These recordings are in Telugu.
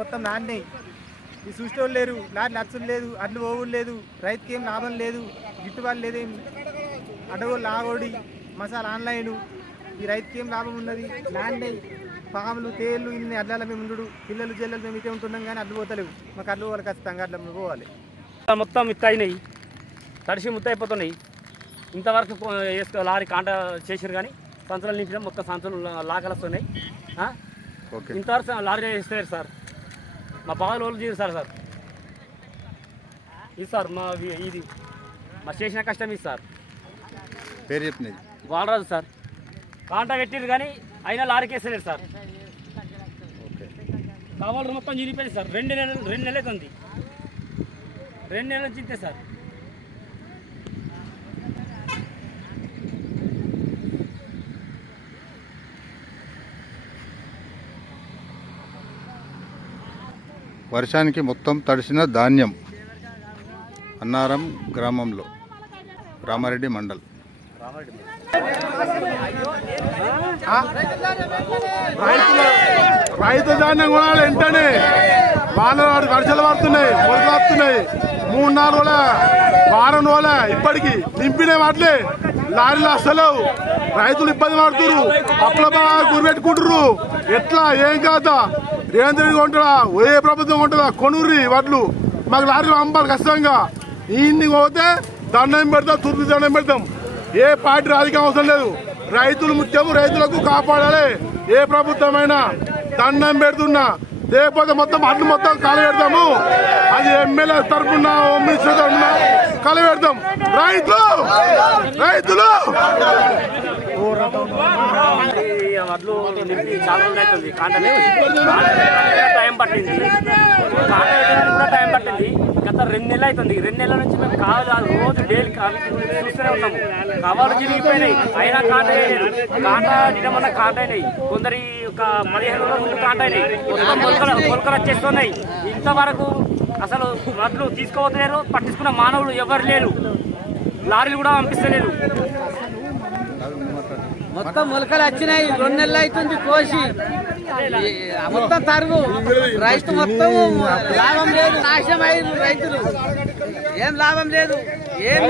మొత్తం నాన్నే ఈ సృష్టి లేరు, లారీ నచ్చులు లేదు, అడ్లు పోవులు లేదు, రైతుకి ఏం లాభం లేదు, గిట్టుబాటు లేదేం, అడవులు లాగోడి మసాలా ఆన్లైన్, ఈ రైతుకి ఏం లాభం ఉన్నది? నాన్నే పాములు తేళ్ళు ఇన్ని అడ్ల మేము ఉండు, పిల్లలు జల్లలు మేము ఇటే ఉంటున్నాం కానీ అడ్లు పోతలేవు. మాకు అడ్లు పోవాలి, ఖచ్చితంగా అడ్ల పోవాలి. మొత్తం ఇత్త అయినాయి, తడిసి ముత్త అయిపోతున్నాయి. ఇంతవరకు లారీ కాంట చేసారు కానీ సంచులు నింపిన మొత్తం సంచులు లాకలు వస్తున్నాయి. ఇంతవరకు లారీ ఇస్తారు సార్, మా బాగా రోజులు చేస్తారు సార్. ఇది సార్ మా ఇది మా చేసిన కష్టం ఇది సార్. పేరు చెప్పినది బాలరాజు సార్. కాంట పెట్టిరు కానీ అయినా లారీకి వేస్తలేరు సార్. కావాలి మొత్తం చిరిగిపోయింది సార్. 2 నెలలు అవుతుంది. 2 నెలలు చింతే సార్. వర్షానికి మొత్తం తడిసిన ధాన్యం అన్నారం గ్రామంలో, రామారెడ్డి మండల్. రైతు ధాన్యం కొనాలి వెంటనే. వాళ్ళు వర్షాలు పడుతున్నాయి, మొదలు వస్తున్నాయి. 3-4 రోజుల వారం రోజుల ఇప్పటికి నింపిన వాటిలే లారీలు అసలు రైతులు ఇబ్బంది పడుతున్నారు. అప్పుల బాగా గురిపెట్టుకుంటున్నారు. ఎట్లా ఏం కాదా? రేవంత్ రెడ్డి కొంటాడా, ఏ ప్రభుత్వం కొంటుందా? కొనుర్రి వడ్లు, మాకు లారీలు పంపాలి ఖచ్చితంగా. ఇన్ని పోతే దండం పెడతాం, తుర్తి దండం పెడతాం. ఏ పార్టీ రాజకీయం అవసరం లేదు. రైతులు ముఖ్యము, రైతులకు కాపాడాలి. ఏ ప్రభుత్వమైనా దండం పెడుతున్నా, లేకపోతే మొత్తం అడ్లు మొత్తం కాలు పెడతాము. అది ఎమ్మెల్యే తరఫున, హోమ్ మినిస్టర్ తరఫున కాలు పెడతాం. రైతులు వడ్లు నింపి చాలా రోజులు అవుతుంది. టైం పట్టింది, కూడా టైం పట్టింది. గత 2 నెలలు అవుతుంది. 2 నెలల నుంచి మేము కావాలి రోజు డైలీ చూస్తూనే ఉన్నాము. కవర్లు చిరిగిపోయినాయి, అయినా కాంట వేయలేదు. కాంట నిన్న కాంట అయినాయి. కొందరి ఒక 15 రోజుల ముందు కాంట అయినాయి. మొలకలు వచ్చేస్తున్నాయి. ఇంతవరకు అసలు వడ్లు తీసుకోవట్లేరు. పట్టించుకున్న మానవులు ఎవరు లేరు. లారీలు కూడా పంపిస్తలేరు. మొత్తం మొలకలు వచ్చినాయి. 2 నెలలు అవుతుంది కోసి. మొత్తం తరుగు రైతు మొత్తం లాభం లేదు, నాశనం అయ్యారు రైతులు. ఏం లాభం లేదు, ఏం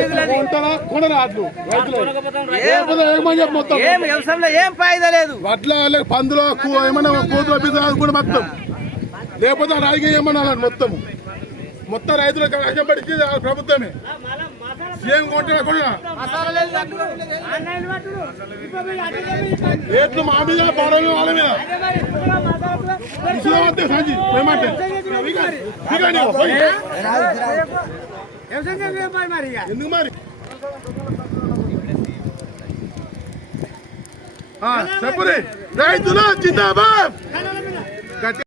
ఏం వ్యవసాయంలో ఏం ఫాయిదా లేదు. వడ్ల పందులో ఏమన్నా కోతులు కూడా మొత్తం, లేకపోతే రాజకీయం ఏమన్నా మొత్తం రైతులకు కష్టపడి ప్రభుత్వమే. ఏం కొంటున్నా రేట్లు మా మీద పడవ వాళ్ళ మీద సంజీ ఏమంటే ఎందుకు మరి చెప్పు రైతులు జిందాబాద్.